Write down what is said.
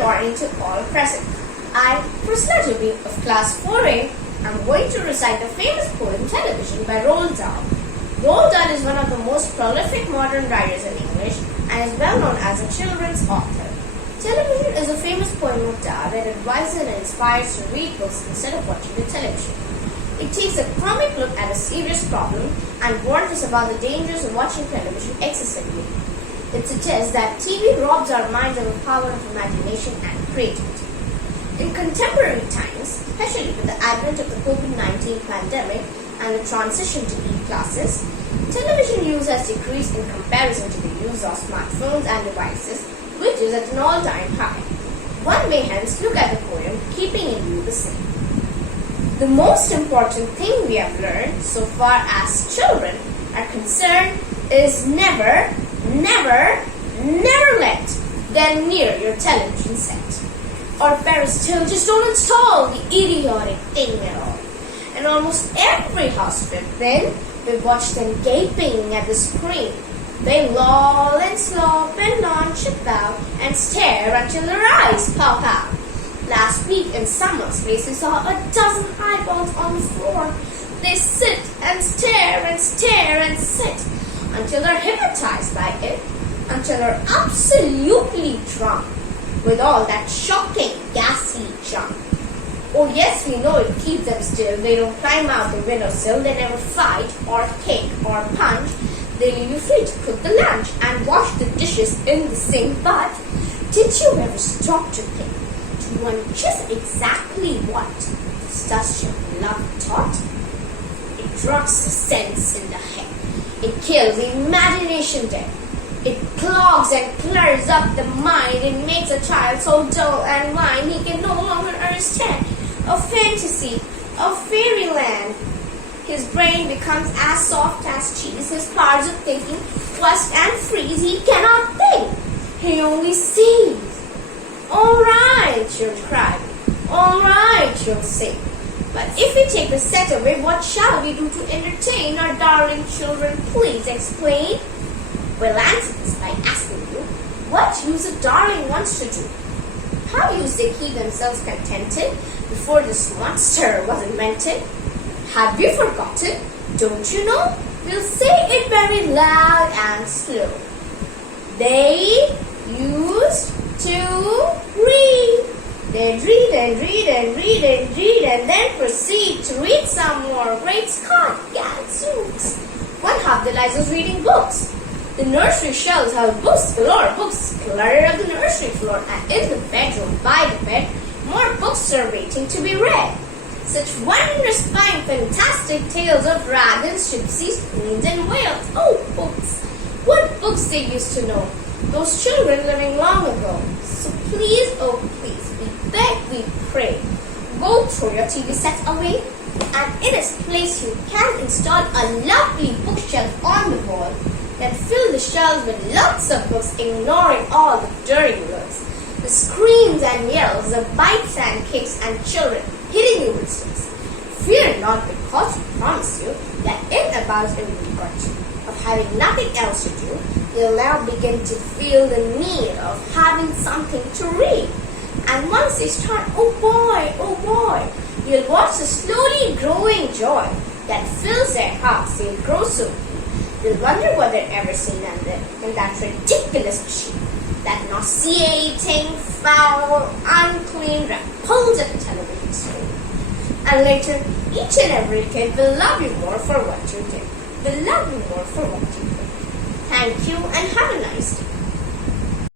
morning to all present. I, Priscilla Juby of Class 4A, am going to recite the famous poem Television by Roald Dahl. Roald Dahl is one of the most prolific modern writers in English and is well known as a children's author. Television is a famous poem of Dahl that advises and inspires to read books instead of watching the television. It takes a comic look at a serious problem and warns us about the dangers of watching television excessively. It suggests that TV robs our minds of the power of imagination and creativity. In contemporary times, especially with the advent of the COVID-19 pandemic and the transition to e-classes, television use has decreased in comparison to the use of smartphones and devices, which is at an all-time high. One may hence look at the poem, keeping in view the same. The most important thing we have learned so far as children are concerned is never let them near your television set. Or better still, just don't install the idiotic thing at all. In almost every house we've been, we watch them gaping at the screen. They loll and slop and launch about and stare until their eyes pop out. Last week in Summer's place, we saw a dozen eyeballs on the floor. They sit and stare and stare and sit until they're hypnotized by it, until they're absolutely drunk with all that shocking, gassy junk. Oh yes, we know it keeps them still. They don't climb out the windowsill, they never fight or kick or punch. They leave you free to cook the lunch and wash the dishes in the sink. But did you ever stop to think, to wonder just exactly what does your love taught? It rots the sense in the head. It kills the imagination dead. It clogs and clears up the mind. It makes a child so dull and blind he can no longer understand a fantasy, a fairyland. His brain becomes as soft as cheese. His powers of thinking rust and freeze. He cannot think. He only sees. All right, you'll cry. All right, you'll sing. But if we take the set away, what shall we do to entertain our darling children? Please explain. We'll answer this by asking you what use a darling wants to do. How used they keep themselves contented before this monster was invented? Have you forgotten? Don't you know? We'll say it very loud and slow. They used to read. They'd read and read and read and read and then proceed to read some more. Great Scott, gadzooks! One half the lives was reading books. The nursery shelves have books cluttered up the nursery floor, and in the bedroom by the bed, more books are waiting to be read. Such wondrous, fine, fantastic tales of dragons, gypsies, queens, and whales. Oh, books! What books they used to know, those children living long ago. So please, oh please, we beg, we pray, go throw your TV set away, and in its place you can install a lovely bookshelf on the wall that fill the shelves with lots of books, ignoring all the dirty looks, the screams and yells, the bites and kicks, and children hitting you with sticks. Fear not, because we promise you that in about a week or two of having nothing else to do, you'll now begin to feel the need of having something to read. And once they start, oh boy, you'll watch the slowly growing joy that fills their hearts. They'll grow so deep. You'll wonder what they've ever seen in that ridiculous machine, that nauseating, foul, unclean, repulsive television screen. And later, each and every kid will love you more for what you did. Will love you more for what you did. Thank you and have a nice day.